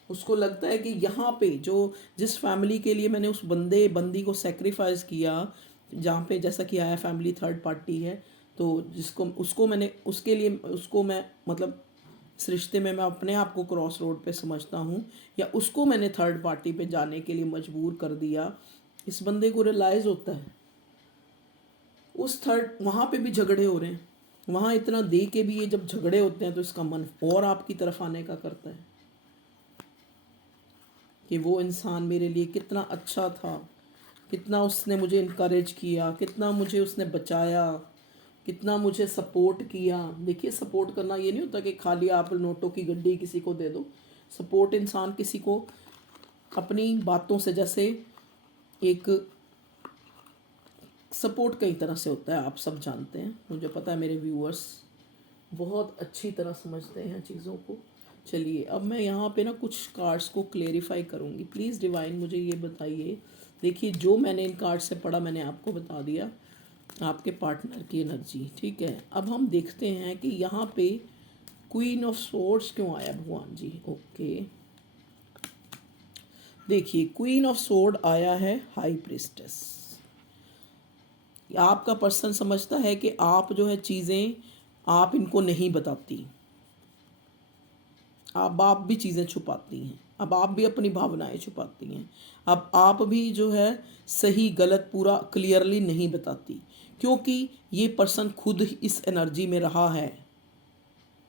उसको लगता है कि यहाँ पे जो जिस फैमिली के लिए मैंने उस बंदी को सेक्रीफाइस किया, जहाँ पे जैसा कि आया फैमिली थर्ड पार्टी है, तो जिसको उसको मैंने उसके लिए उसको मैं मतलब इस रिश्ते में मैं अपने आप को क्रॉस रोड पे समझता हूँ, या उसको मैंने थर्ड पार्टी पे जाने के लिए मजबूर कर दिया। इस बंदे को रियलाइज़ होता है उस थर्ड वहाँ पे भी झगड़े हो रहे हैं, वहाँ इतना दे के भी ये जब झगड़े होते हैं तो इसका मन और आपकी तरफ आने का करता है कि वो इंसान मेरे लिए कितना अच्छा था, कितना उसने मुझे इनकरेज किया, कितना मुझे उसने बचाया, कितना मुझे सपोर्ट किया। देखिए, सपोर्ट करना ये नहीं होता कि खाली आप नोटों की गड्डी किसी को दे दो। सपोर्ट इंसान किसी को अपनी बातों से, जैसे एक सपोर्ट कई तरह से होता है, आप सब जानते हैं, मुझे पता है मेरे व्यूअर्स बहुत अच्छी तरह समझते हैं चीज़ों को। चलिए, अब मैं यहाँ पे ना कुछ कार्ड्स को क्लेरिफाई करूँगी। प्लीज़ डिवाइन मुझे ये बताइए। देखिए, जो मैंने इन कार्ड से पढ़ा मैंने आपको बता दिया, आपके पार्टनर की एनर्जी, ठीक है। अब हम देखते हैं कि यहाँ पे क्वीन ऑफ सोर्ड्स क्यों आया भगवान जी। ओके, देखिए, क्वीन ऑफ सोर्ड आया है हाई प्रिस्टेस। आपका पर्सन समझता है कि आप जो है चीज़ें आप इनको नहीं बताती, अब आप भी चीज़ें छुपाती हैं, अब आप भी अपनी भावनाएं छुपाती हैं, अब आप भी जो है सही गलत पूरा क्लियरली नहीं बताती, क्योंकि ये पर्सन खुद इस एनर्जी में रहा है।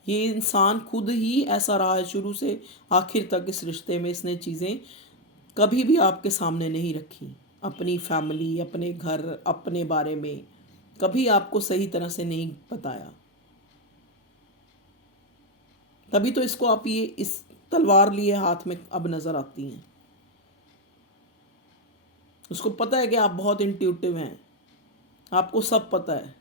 ये इंसान खुद ही ऐसा रहा है शुरू से आखिर तक इस रिश्ते में। इसने चीज़ें कभी भी आपके सामने नहीं रखी, अपनी फैमिली, अपने घर, अपने बारे में कभी आपको सही तरह से नहीं बताया। तभी तो इसको आप ये इस तलवार लिए हाथ में अब नज़र आती हैं। उसको पता है कि आप बहुत इंट्यूटिव हैं, आपको सब पता है।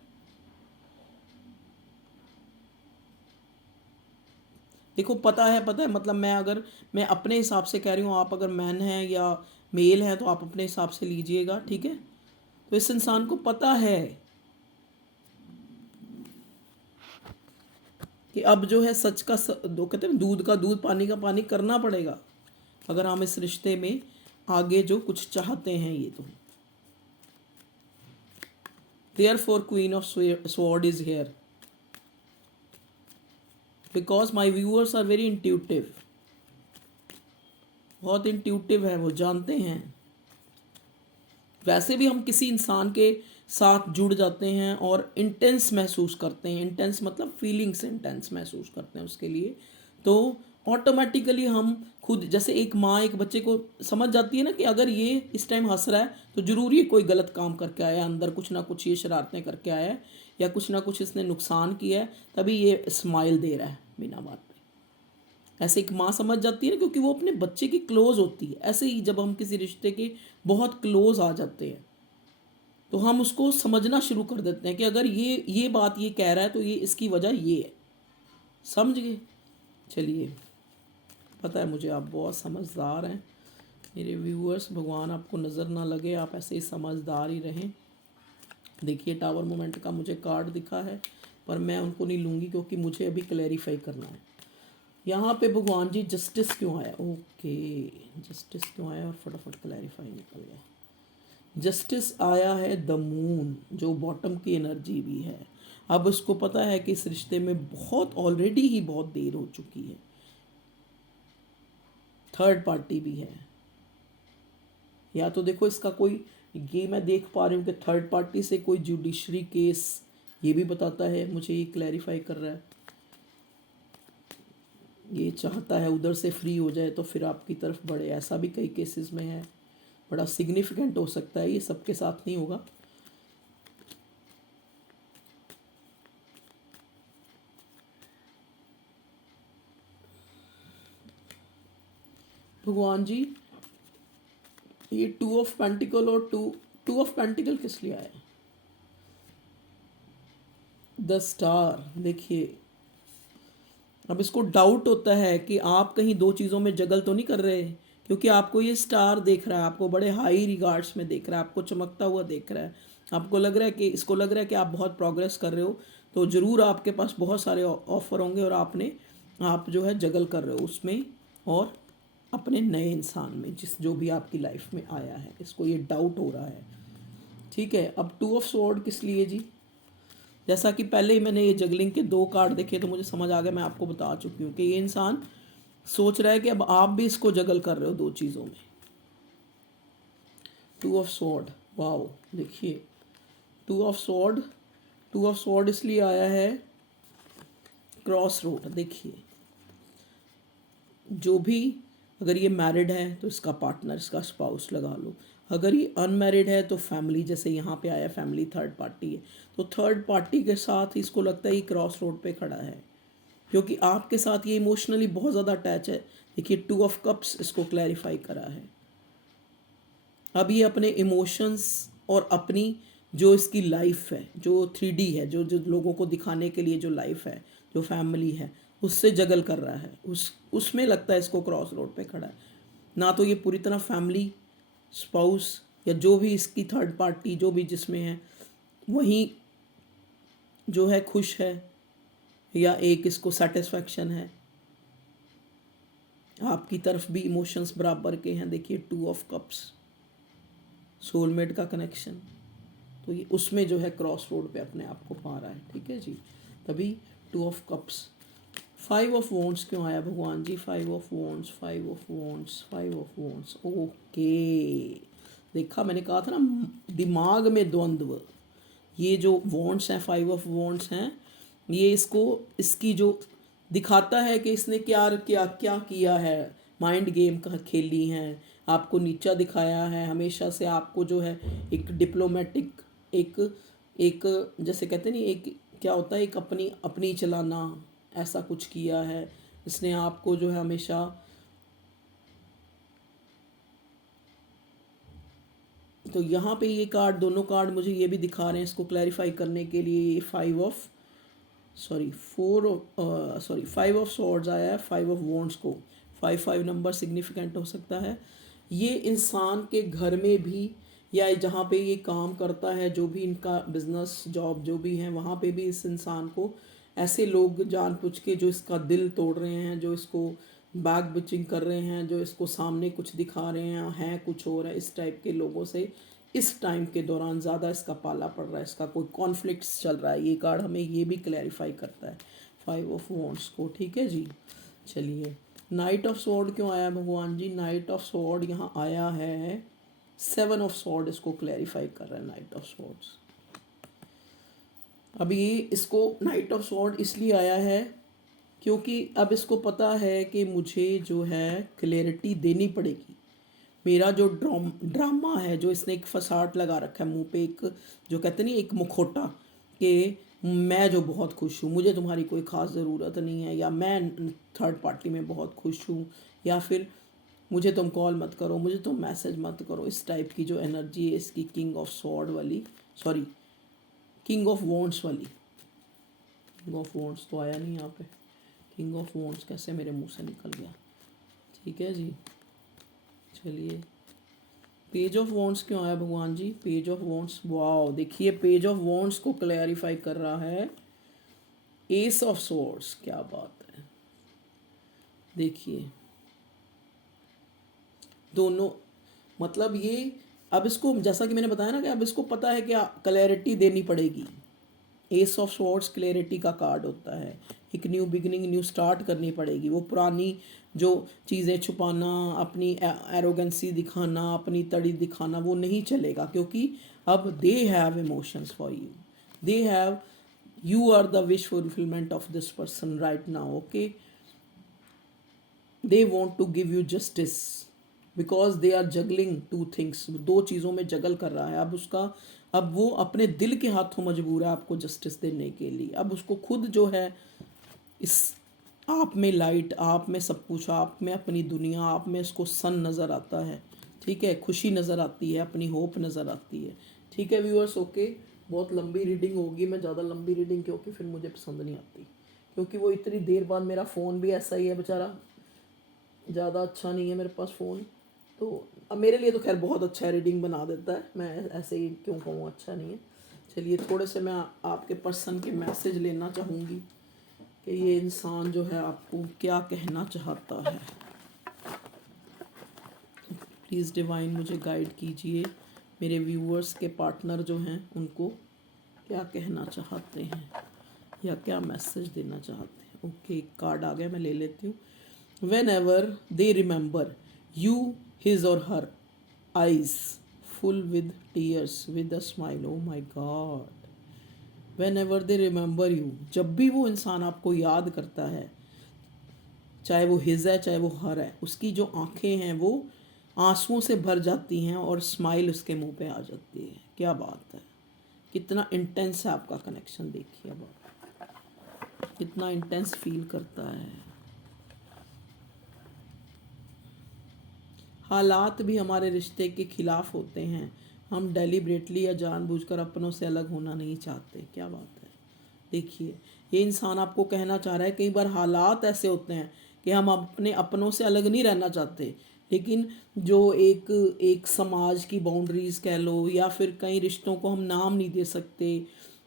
देखो, पता है मतलब मैं अपने हिसाब से कह रही हूँ, आप अगर मैन हैं या मेल हैं तो आप अपने हिसाब से लीजिएगा, ठीक है। तो इस इंसान को पता है कि अब जो है सच का दो कहते हैं दूध का दूध पानी का पानी करना पड़ेगा अगर हम इस रिश्ते में आगे जो कुछ चाहते हैं। ये तो therefore queen of sword is here because my viewers are very intuitive, बहुत इंट्यूटिव है, वो जानते हैं। वैसे भी हम किसी इंसान के साथ जुड़ जाते हैं और इंटेंस महसूस करते हैं, इंटेंस मतलब फीलिंग्स इंटेंस महसूस करते हैं उसके लिए, तो ऑटोमेटिकली हम खुद, जैसे एक माँ एक बच्चे को समझ जाती है ना कि अगर ये इस टाइम हंस रहा है तो ज़रूर ये कोई गलत काम करके आया, अंदर कुछ ना कुछ ये शरारतें करके आया है या कुछ ना कुछ इसने नुकसान किया है, तभी ये स्माइल दे रहा है बिना बात पे। ऐसे एक माँ समझ जाती है ना, क्योंकि वो अपने बच्चे की क्लोज होती है। ऐसे ही जब हम किसी रिश्ते के बहुत क्लोज आ जाते हैं तो हम उसको समझना शुरू कर देते हैं कि अगर ये बात ये कह रहा है तो ये इसकी वजह ये है, समझ गए। चलिए, पता है मुझे आप बहुत समझदार हैं मेरे व्यूअर्स, भगवान आपको नज़र ना लगे, आप ऐसे ही समझदार ही रहें। देखिए, टावर मोमेंट का मुझे कार्ड दिखा है पर मैं उनको नहीं लूँगी क्योंकि मुझे अभी क्लैरिफाई करना है। यहाँ पे भगवान जी जस्टिस क्यों आया? ओके, जस्टिस क्यों आया और फटाफट क्लैरिफाई निकल गया। जस्टिस आया है द मून, जो बॉटम की एनर्जी भी है। अब उसको पता है कि इस रिश्ते में बहुत ऑलरेडी ही बहुत देर हो चुकी है। थर्ड पार्टी भी है, या तो देखो इसका कोई, ये मैं देख पा रही हूँ कि थर्ड पार्टी से कोई जुडिशरी केस, ये भी बताता है मुझे, ये क्लैरिफाई कर रहा है। ये चाहता है उधर से फ्री हो जाए तो फिर आपकी तरफ बढ़े, ऐसा भी कई केसेस में है। बड़ा सिग्निफिकेंट हो सकता है, ये सबके साथ नहीं होगा। भगवान जी, ये टू ऑफ पेंटिकल और टू ऑफ पेंटिकल किस लिए आया? The star. देखिए, अब इसको डाउट होता है कि आप कहीं दो चीज़ों में जगल तो नहीं कर रहे, क्योंकि आपको ये स्टार देख रहा है, आपको बड़े हाई रिगार्ड्स में देख रहा है, आपको चमकता हुआ देख रहा है, आपको लग रहा है कि, इसको लग रहा है कि आप बहुत प्रोग्रेस कर रहे हो, तो ज़रूर आपके पास बहुत सारे ऑफर होंगे और आप जो है जगल कर रहे हो उसमें और अपने नए इंसान में, जो भी आपकी लाइफ में आया है, इसको ये डाउट हो रहा है। ठीक है, अब टू ऑफ स्वॉर्ड किस लिए जी? जैसा कि पहले ही मैंने ये जगलिंग के दो कार्ड देखे तो मुझे समझ आ गया, मैं आपको बता चुकी हूँ कि ये इंसान सोच रहा है कि अब आप भी इसको जगल कर रहे हो दो चीज़ों में। टू ऑफ स्वॉर्ड, वाओ, देखिए टू ऑफ स्वॉर्ड इसलिए आया है, क्रॉस रोड। देखिए, जो भी, अगर ये मैरिड है तो इसका पार्टनर, इसका स्पाउस लगा लो, अगर ये अनमैरिड है तो फैमिली, जैसे यहाँ पे आया फैमिली, थर्ड पार्टी है, तो थर्ड पार्टी के साथ इसको लगता है ये क्रॉस रोड पे खड़ा है, क्योंकि आपके साथ ये इमोशनली बहुत ज़्यादा अटैच है। देखिए, टू ऑफ कप्स इसको क्लैरिफाई करा है। अब ये अपने इमोशंस और अपनी जो इसकी लाइफ है, जो 3D है, जो जो लोगों को दिखाने के लिए जो लाइफ है, जो फैमिली है, उससे जगल कर रहा है, उसमें लगता है इसको क्रॉस रोड पे खड़ा है। ना तो ये पूरी तरह फैमिली, स्पाउस या जो भी इसकी थर्ड पार्टी जो भी जिसमें है वहीं जो है खुश है, या एक इसको सेटिस्फैक्शन है। आपकी तरफ भी इमोशंस बराबर के हैं। देखिए, टू ऑफ कप्स, सोलमेट का कनेक्शन, तो ये उसमें जो है क्रॉस रोड पे अपने आप को पा रहा है। ठीक है जी, तभी two of cups. Five of wands क्यों आया भगवान जी? Five of wands, five of wands, five of wands, okay. देखा, मैंने कहा था ना, दिमाग में द्वंद्व। ये जो वॉन्ड्स हैं, फाइव ऑफ वॉन्ड्स हैं, ये इसको, इसकी जो दिखाता है कि इसने क्या क्या क्या किया है, माइंड गेम का खेली हैं, आपको नीचा दिखाया है हमेशा से, आपको जो है एक डिप्लोमेटिक, एक एक जैसे कहते नहीं, एक क्या होता है, एक अपनी अपनी चलाना, ऐसा कुछ किया है इसने आपको, जो है हमेशा। तो यहाँ पे ये कार्ड, दोनों कार्ड मुझे ये भी दिखा रहे हैं इसको क्लैरिफाई करने के लिए। Five of, sorry four sorry five of swords आया है, फाइव ऑफ वॉन्ड्स को। फाइव फाइव नंबर सिग्निफिकेंट हो सकता है। ये इंसान के घर में भी, या जहाँ पे ये काम करता है, जो भी इनका बिजनेस जॉब जो भी है, वहाँ पे भी इस इंसान को ऐसे लोग जानबूझ के जो इसका दिल तोड़ रहे हैं, जो इसको बैक बिचिंग कर रहे हैं, जो इसको सामने कुछ दिखा रहे हैं कुछ और है, इस टाइप के लोगों से इस टाइम के दौरान ज़्यादा इसका पाला पड़ रहा है, इसका कोई कॉन्फ्लिक्ट्स चल रहा है। ये कार्ड हमें ये भी क्लैरिफाई करता है, फाइव ऑफ वॉन्ड्स को। ठीक है जी, चलिए, नाइट ऑफ स्वॉर्ड क्यों आया भगवान जी? नाइट ऑफ स्वॉर्ड यहाँ आया है, सेवन ऑफ स्वॉर्ड इसको क्लैरिफाई कर रहा है, नाइट ऑफ स्वॉर्ड्स। अब ये इसको नाइट ऑफ स्वॉर्ड इसलिए आया है क्योंकि अब इसको पता है कि मुझे जो है क्लैरिटी देनी पड़ेगी। मेरा जो ड्रामा है, जो इसने एक फसाड लगा रखा है मुंह पे, एक जो कहते नहीं, एक मुखोटा, कि मैं जो बहुत खुश हूँ, मुझे तुम्हारी कोई ख़ास ज़रूरत नहीं है, या मैं थर्ड पार्टी में बहुत खुश हूँ, या फिर मुझे तुम कॉल मत करो, मुझे तुम मैसेज मत करो, इस टाइप की जो एनर्जी है इसकी, किंग ऑफ स्वॉर्ड वाली, सॉरी किंग ऑफ वॉन्ड्स वाली। किंग ऑफ वॉन्ड्स तो आया नहीं यहाँ पे, किंग ऑफ वॉन्ड्स कैसे मेरे मुंह से निकल गया? ठीक है जी, चलिए, पेज ऑफ वॉन्ड्स क्यों आया भगवान जी? पेज ऑफ वॉन्ड्स, वाओ, देखिए पेज ऑफ वॉन्ड्स को क्लैरिफाई कर रहा है एस ऑफ स्वॉर्ड्स। क्या बात है, देखिए दोनों, मतलब ये अब इसको जैसा कि मैंने बताया ना कि अब इसको पता है कि क्लैरिटी देनी पड़ेगी। एस ऑफ स्वॉर्ड्स क्लैरिटी का कार्ड होता है, एक न्यू बिगिनिंग, न्यू स्टार्ट करनी पड़ेगी। वो पुरानी जो चीज़ें छुपाना, अपनी एरोगेंसी दिखाना, अपनी तड़ी दिखाना, वो नहीं चलेगा, क्योंकि अब they have emotions for you, they have, you are the wish fulfillment of this person right now, okay? They want to give you justice because they are juggling two things, दो चीज़ों में जगल कर रहा है। अब वो अपने दिल के हाथों मजबूर है आपको जस्टिस देने के लिए। अब उसको खुद जो है इस आप में लाइट, आप में सब कुछ, आप में अपनी दुनिया, आप में इसको सन नज़र आता है, ठीक है, खुशी नज़र आती है, अपनी होप नज़र आती है, ठीक है व्यूअर्स, ओके। बहुत लंबी रीडिंग होगी, मैं ज़्यादा लंबी रीडिंग क्योंकि फिर मुझे पसंद नहीं आती, क्योंकि वो इतनी देर बाद, मेरा फ़ोन भी ऐसा ही है बेचारा, ज़्यादा अच्छा नहीं है मेरे पास फ़ोन, तो अब मेरे लिए तो खैर बहुत अच्छा है, रीडिंग बना देता है, मैं ऐसे ही क्यों कहूँ अच्छा नहीं है। चलिए थोड़े से मैं आपके पर्सन के मैसेज लेना चाहूँगी कि ये इंसान जो है आपको क्या कहना चाहता है। प्लीज़ डिवाइन मुझे गाइड कीजिए, मेरे व्यूअर्स के पार्टनर जो हैं उनको क्या कहना चाहते हैं या क्या मैसेज देना चाहते हैं। ओके, कार्ड आ गया, मैं ले लेती हूँ। Whenever they remember you, his और her eyes full with tears with a smile, oh my God. Whenever they remember you, जब भी वो इंसान आपको याद करता है, चाहे वो हिज है चाहे वो हर है, उसकी जो आंखें हैं वो आंसुओं से भर जाती हैं और स्माइल उसके मुंह पे आ जाती है। क्या बात है, कितना इंटेंस है आपका कनेक्शन, देखिए अब आप कितना इंटेंस फील करता है। हालात भी हमारे रिश्ते के खिलाफ होते हैं, हम डेलिब्रेटली या जानबूझकर अपनों से अलग होना नहीं चाहते। क्या बात है, देखिए ये इंसान आपको कहना चाह रहा है कई बार हालात ऐसे होते हैं कि हम अपने अपनों से अलग नहीं रहना चाहते, लेकिन जो एक एक समाज की बाउंड्रीज कह लो, या फिर कई रिश्तों को हम नाम नहीं दे सकते,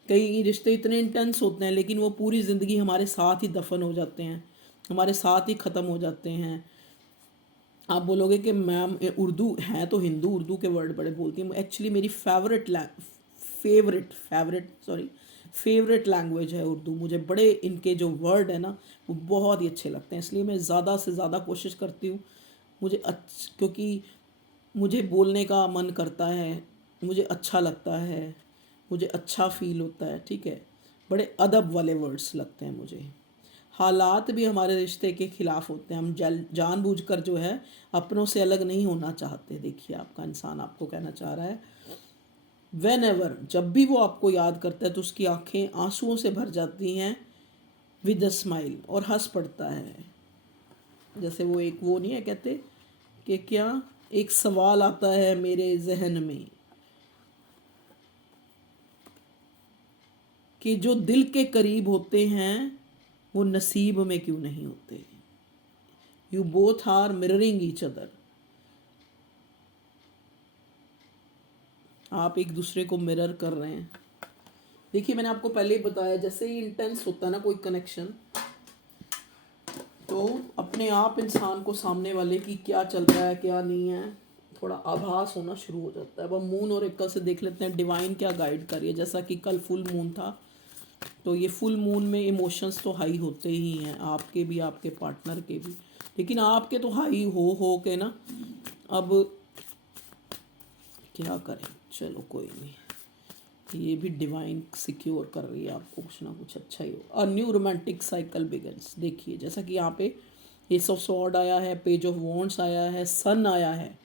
कई रिश्ते इतने इंटेंस होते हैं लेकिन वो पूरी ज़िंदगी हमारे साथ ही दफन हो जाते हैं, हमारे साथ ही ख़त्म हो जाते हैं। आप बोलोगे कि मैम उर्दू है तो हिंदू उर्दू के वर्ड बड़े बोलती हैं, एक्चुअली मेरी फेवरेट लैंग्वेज है उर्दू। मुझे बड़े इनके जो वर्ड है ना वो बहुत ही अच्छे लगते हैं, इसलिए मैं ज़्यादा से ज़्यादा कोशिश करती हूँ, मुझे क्योंकि मुझे बोलने का मन करता है, मुझे अच्छा लगता है, मुझे अच्छा फील होता है, ठीक है, बड़े अदब वाले वर्ड्स लगते हैं मुझे। हालात भी हमारे रिश्ते के खिलाफ होते हैं, हम जानबूझकर जो है अपनों से अलग नहीं होना चाहते। देखिए आपका इंसान आपको कहना चाह रहा है वेन एवर, जब भी वो आपको याद करता है तो उसकी आंखें आंसुओं से भर जाती हैं विद अ स्माइल, और हंस पड़ता है। जैसे वो एक वो नहीं है कहते कि क्या, एक सवाल आता है मेरे जहन में कि जो दिल के करीब होते हैं वो नसीब में क्यों नहीं होते। You both are mirroring each other, आप एक दूसरे को मिरर कर रहे हैं। देखिए मैंने आपको पहले ही बताया, जैसे ही इंटेंस होता है ना कोई कनेक्शन, तो अपने आप इंसान को सामने वाले की क्या चल रहा है क्या नहीं है थोड़ा आभास होना शुरू हो जाता है। अब हम मून और एकल से देख लेते हैं डिवाइन क्या गाइड कर रही है। जैसा कि कल फुल मून था, तो ये फुल मून में इमोशंस तो हाई होते ही हैं, आपके भी आपके पार्टनर के भी, लेकिन आपके तो हाई हो के ना, अब क्या करें, चलो कोई नहीं, ये भी डिवाइन सिक्योर कर रही है आपको, कुछ ना कुछ अच्छा ही हो। A new romantic cycle begins. देखिए जैसा कि यहाँ पे एस ऑफ सॉर्ड आया है, पेज ऑफ वॉन्ड्स आया है, सन आया है,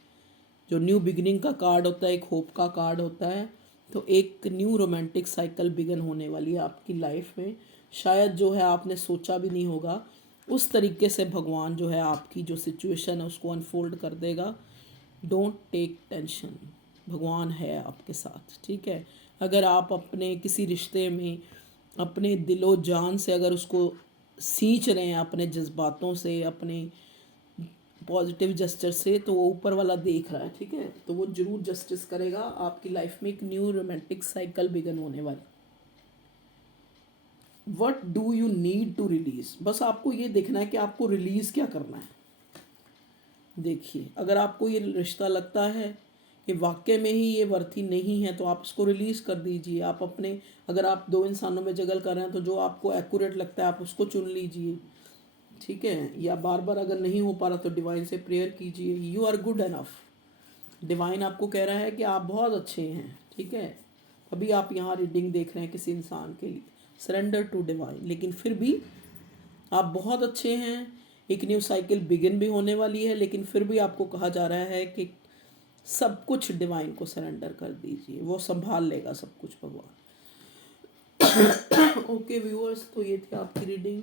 जो न्यू बिगिनिंग का कार्ड होता है, एक होप का कार्ड होता है। तो एक न्यू रोमांटिक साइकिल बिगन होने वाली है आपकी लाइफ में। शायद जो है आपने सोचा भी नहीं होगा उस तरीके से भगवान जो है आपकी जो सिचुएशन है उसको अनफोल्ड कर देगा। डोंट टेक टेंशन, भगवान है आपके साथ, ठीक है। अगर आप अपने किसी रिश्ते में अपने दिलो जान से अगर उसको सींच रहे हैं, अपने जज्बातों से, अपने पॉजिटिव जस्टिस से, तो वो ऊपर वाला देख रहा है, ठीक है, तो वो जरूर जस्टिस करेगा। आपकी लाइफ में एक न्यू रोमांटिक साइकिल बिगन होने वाली। What do you need to release, बस आपको ये देखना है कि आपको रिलीज क्या करना है। देखिए अगर आपको ये रिश्ता लगता है कि वाकई में ही ये वर्थी नहीं है, तो आप इसको रिलीज़ कर दीजिए। आप अपने, अगर आप दो इंसानों में जगल कर रहे हैं तो जो आपको एक्यूरेट लगता है आप उसको चुन लीजिए, ठीक है। या बार बार अगर नहीं हो पा रहा तो डिवाइन से प्रेयर कीजिए, you are good enough. Divine आपको कह रहा है कि आप बहुत अच्छे हैं, ठीक है। अभी आप यहाँ रीडिंग देख रहे हैं किसी इंसान के लिए, सरेंडर टू डिवाइन, लेकिन फिर भी आप बहुत अच्छे हैं। एक न्यू साइकिल बिगिन भी होने वाली है, लेकिन फिर भी आपको कहा जा रहा है कि सब कुछ डिवाइन को सरेंडर कर दीजिए, वो संभाल लेगा सब कुछ भगवान। ओके व्यूअर्स, तो ये थी आपकी reading.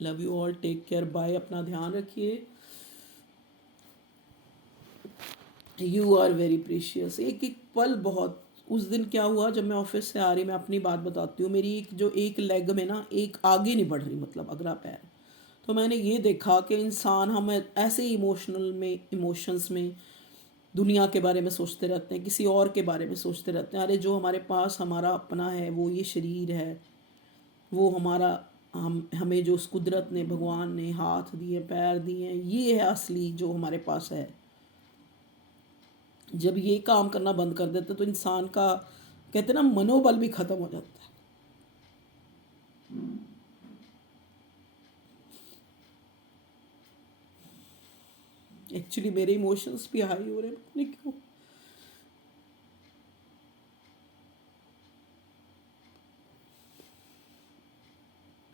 Love you all, take care, bye, अपना ध्यान रखिए। You are very precious. एक एक पल बहुत, उस दिन क्या हुआ जब मैं ऑफिस से आ रही, मैं अपनी बात बताती हूँ, मेरी एक जो एक लेग में ना एक आगे नहीं बढ़ रही, मतलब अगला पैर, तो मैंने ये देखा कि इंसान, हम ऐसे इमोशनल में, इमोशंस में दुनिया के बारे में सोचते रहते हैं, किसी और के बारे में सोचते रहते हैं। अरे जो हमारे पास हमारा अपना है वो ये शरीर है, वो हमारा, हम हमें जो उस कुदरत ने, भगवान ने हाथ दिए, पैर दिए, ये है असली जो हमारे पास है। जब ये काम करना बंद कर देते तो इंसान का, कहते हैं ना, मनोबल भी खत्म हो जाता है। एक्चुअली मेरे इमोशंस भी हाई हो रहे हैं, पता नहीं क्यों।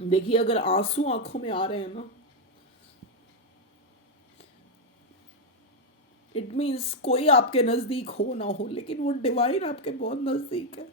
देखिए, अगर आंसू आंखों में आ रहे हैं ना, इट मीन्स कोई आपके नज़दीक हो ना हो, लेकिन वो डिवाइन आपके बहुत नज़दीक है।